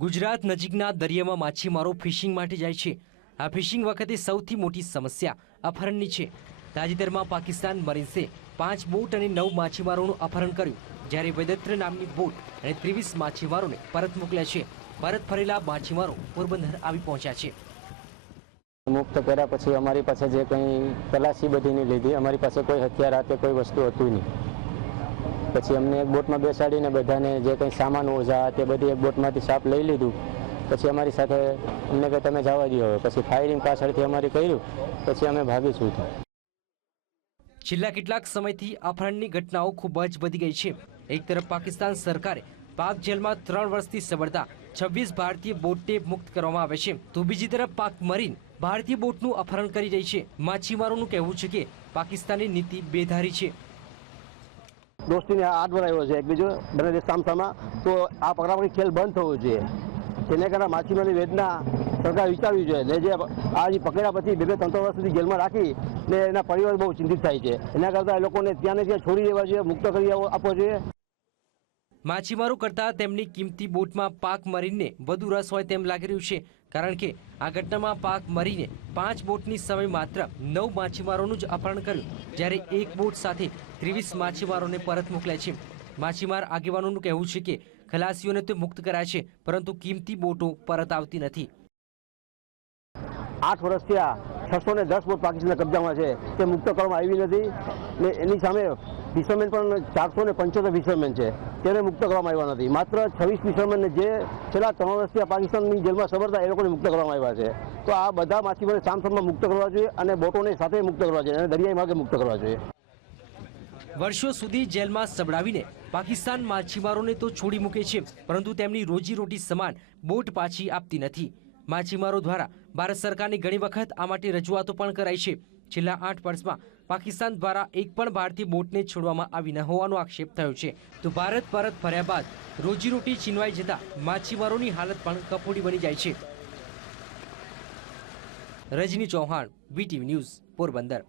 ગુજરાત નજીકના દરિયામાં માછીમારો ફિશિંગ માટે જાય છે. આ ફિશિંગ વખતે સૌથી મોટી સમસ્યા અપહરણની છે. તાજેતરમાં પાકિસ્તાન મરીન્સે પાંચ બોટ અને નવ માછીમારોનું અપહરણ કર્યું, જ્યારે વેદત્ર નામની બોટ અને ત્રેવીસ માછીમારોને પરત મોકલ્યા છે. પરત ફરેલા માછીમારો પોરબંદર આવી પહોંચ્યા છે. મુક્ત કર્યા પછી અમારી પાસે જે કંઈ તલાશી બધીની લીધી, અમારી પાસે કોઈ હથિયાર હાથે કોઈ વસ્તુ હતું નહીં. પછી અમને એક બોટમાં બેસાડીને બધાને જે કંઈ સામાન ઓઝા તે બધી એક બોટમાંથી સાપ લઈ લીધું. પછી અમારી સાથે અમને કે તમે જવા દો હવે. પછી ફાયરિંગ પાછળથી અમારી કર્યું. પછી અમે ભાગીશું છેલ્લા કેટલાક સમયથી અપહરણની ઘટનાઓ ખૂબ જ વધી ગઈ છે. એક તરફ પાકિસ્તાન સરકારે પાક જેલમાં ત્રણ વર્ષથી સબળતા છવ્વીસ ભારતીય બોટને મુક્ત કરવામાં આવે છે, તો બીજી તરફ પાક મરીન ભારતીય બોટનું અપહરણ કરી રહી છે. માછીમારોનું કહેવું છે કે પાકિસ્તાની નીતિ બેધારી છે. દોસ્તીને હાથ બનાવ્યો છે એકબીજો બંને દેશ સામસામા. તો આ પકડાપકડી ખેલ બંધ થવો જોઈએ. તેને કારણે માછીમારી વેદના સરકાર વિચારવી જોઈએ. ને જે આ જે પકડ્યા પછી બે બે ત્રણ વર્ષ સુધી જેલમાં રાખી ને એના પરિવાર બહુ ચિંતિત થાય છે. એના કરતાં એ લોકોને ત્યાંને ત્યાં છોડી દેવા જોઈએ, મુક્ત કરી આપવો જોઈએ. માછીમારો કરતા તેમની કિંમતી બોટમાં પાક મરીને વધુ રસ હોય તેમ લાગી રહ્યું છે. કારણ કે આ ઘટનામાં પાક મરીને પાંચ બોટની સમય માત્ર નવ માછીમારોનું જ અપહરણ કર્યું, જ્યારે એક બોટ સાથે ત્રેવીસ માછીમારોને પરત મોકલ્યા છે. માછીમાર આગેવાનોનું કહેવું છે કે ખલાસીઓને તો મુક્ત કરાય છે, પરંતુ કિંમતી બોટો પરત આવતી નથી. આઠ વર્ષથી આ છસો ને દસ બોટ પાકિસ્તાનના કબજામાં છે. તે મુક્ત કરવામાં આવી નથી ને એની સામે ફિશરમેન પણ ચારસો ને પંચોતેર ફિશરમેન છે. તેને મુક્ત કરવામાં આવ્યા નથી. માત્ર છવ્વીસ ફિશરમેનને જે છેલ્લા ત્રણ વર્ષથી પાકિસ્તાનની જેલમાં સબરતા એ લોકોને મુક્ત કરવામાં આવ્યા છે. તો આ બધા માછીમારોને સામસામમાં મુક્ત કરવા જોઈએ અને બોટોને સાથે મુક્ત કરવા જોઈએ અને દરિયાઈ માર્ગે મુક્ત કરવા જોઈએ. વર્ષો સુધી જેલમાં સબડાવીને પાકિસ્તાન માછીમારોને તો છોડી મૂકે છે, પરંતુ તેમની રોજીરોટી સમાન બોટ પાછી આપતી નથી. માછીમારો દ્વારા ભારત સરકારની ઘણી વખત આ માટે રજૂઆતો પણ કરાઈ છે. છેલ્લા આઠ વર્ષમાં પાકિસ્તાન દ્વારા એક પણ ભારતીય બોટને છોડવામાં આવી ન હોવાનો આક્ષેપ થયો છે. તો ભારત પરત ફર્યા બાદ રોજીરોટી છીનવાઈ જતા માછીમારોની હાલત પણ કફોડી બની જાય છે. Rajni Chauhan, V T V news, Porbandar.